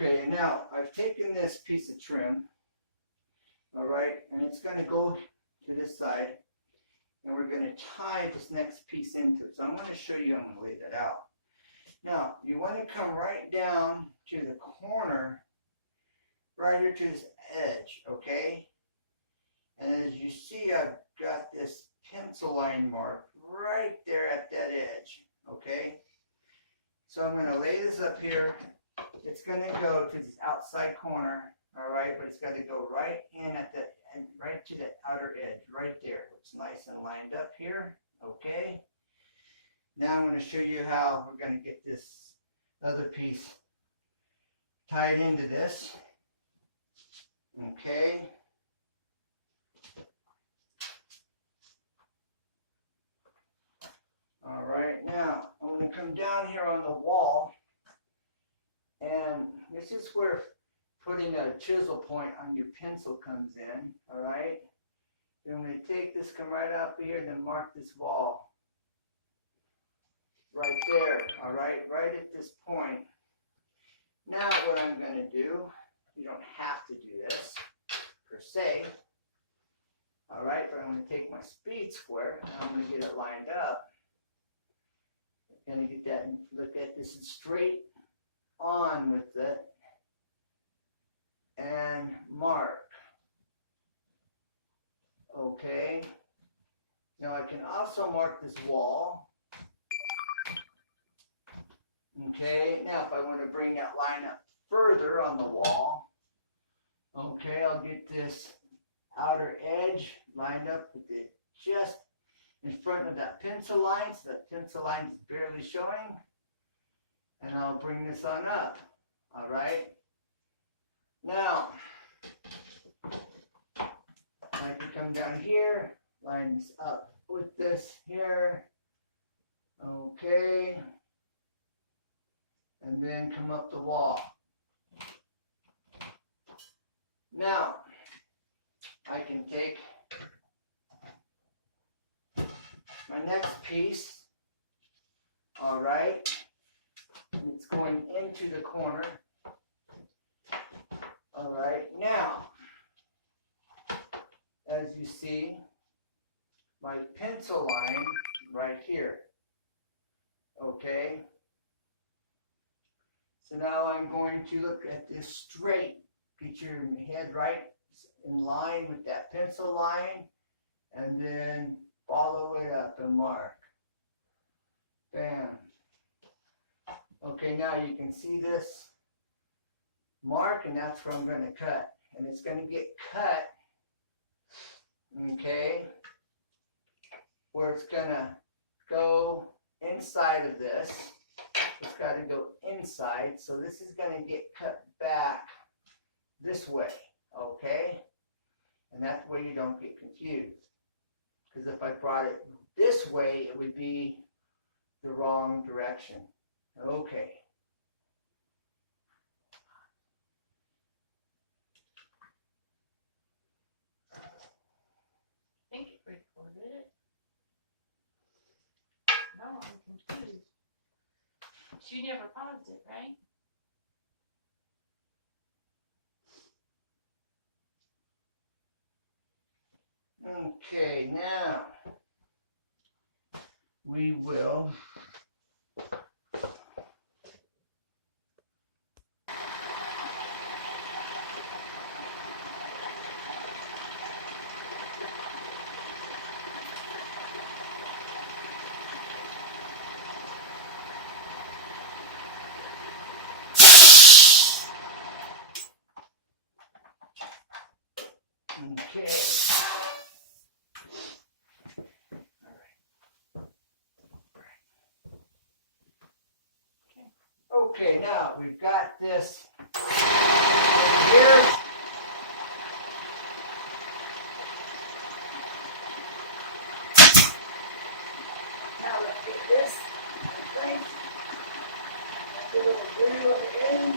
Okay, now I've taken this piece of trim, all right, and it's going to go to this side, and we're going to tie this next piece into it. So I'm going to show you how I'm going to lay that out. Now, you want to come right down to the corner, right here to this edge, okay? And as you see, I've got this pencil line marked right there at that edge, okay? So I'm going to lay this up here. It's going to go to this outside corner, all right, but it's got to go right in at the, and right to the outer edge, right there. It's nice and lined up here, okay? Now I'm going to show you how we're going to get this other piece tied into this, okay? All right, now I'm going to come down here on the wall, and this is where putting a chisel point on your pencil comes in, all right? Then I'm going to take this, come right up here, and then mark this wall right there, all right at this point. Now what I'm going to do, you don't have to do this per se, all right, but I'm going to take my speed square and I'm going to get it lined up. I'm going to get that and look at this straight on with it and mark. Okay. Now I can also mark this wall. Okay, now if I want to bring that line up further on the wall, okay, I'll get this outer edge lined up with it just in front of that pencil line, so that pencil line is barely showing, and I'll bring this on up, all right? Now, I can come down here, line this up with this here, okay, and then come up the wall. Now, I can take my next piece, all right, and it's going into the corner, all right. Now, as you see, my pencil line right here, okay. So now I'm going to look at this straight. Get your head right in line with that pencil line, and then follow it up and mark. Bam. Okay, now you can see this mark, and that's where I'm going to cut. And it's going to get cut, okay, where it's going to go inside of this. It's got to go inside, so this is going to get cut back this way, okay? And that way you don't get confused. Because if I brought it this way, it would be the wrong direction. Okay. I think it recorded it. No, I'm confused. You never paused it, right? Okay, now we will okay. Okay, now we've got this over here. Now let's get this in place. Get a little glue on the end.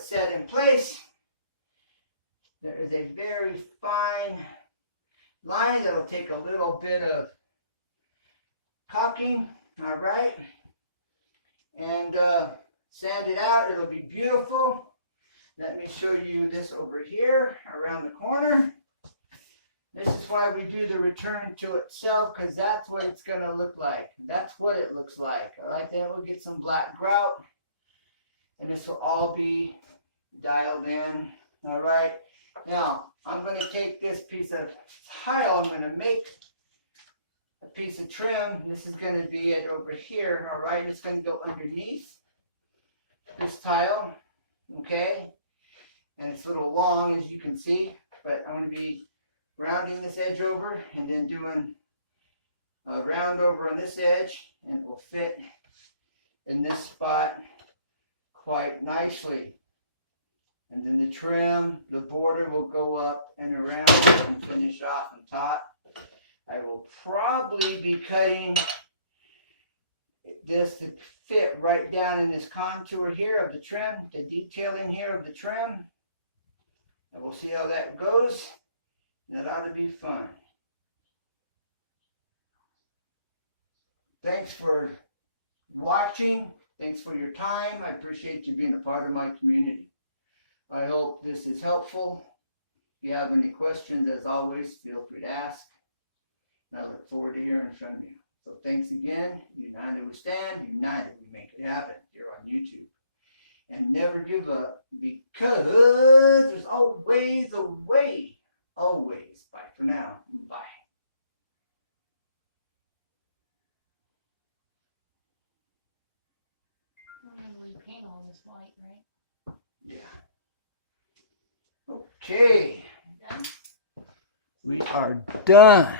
it set in place. There is a very fine line that'll take a little bit of caulking, all right? And sand it out, it'll be beautiful. Let me show you this over here, around the corner. This is why we do the return to itself, because that's what it's gonna look like. That's what it looks like. All right, then we'll get some black grout, and this will all be dialed in. All right, now I'm gonna take this piece of tile, I'm gonna make a piece of trim. This is gonna be it over here, all right? It's gonna go underneath this tile, okay? And it's a little long, as you can see, but I'm gonna be rounding this edge over and then doing a round over on this edge, and it will fit in this spot quite nicely. And then the trim, the border will go up and around and finish off on top. I will probably be cutting this to fit right down in this contour here of the trim, the detailing here of the trim. And we'll see how that goes. That ought to be fun. Thanks for watching. Thanks for your time. I appreciate you being a part of my community. I hope this is helpful. If you have any questions, as always, feel free to ask. And I look forward to hearing from you. So thanks again. United we stand, united we make it happen here on YouTube. And never give up, because there's always a way. Always. Bye for now. Bye. We're going to repaint all this white, right? Yeah. Okay. Done? We are done.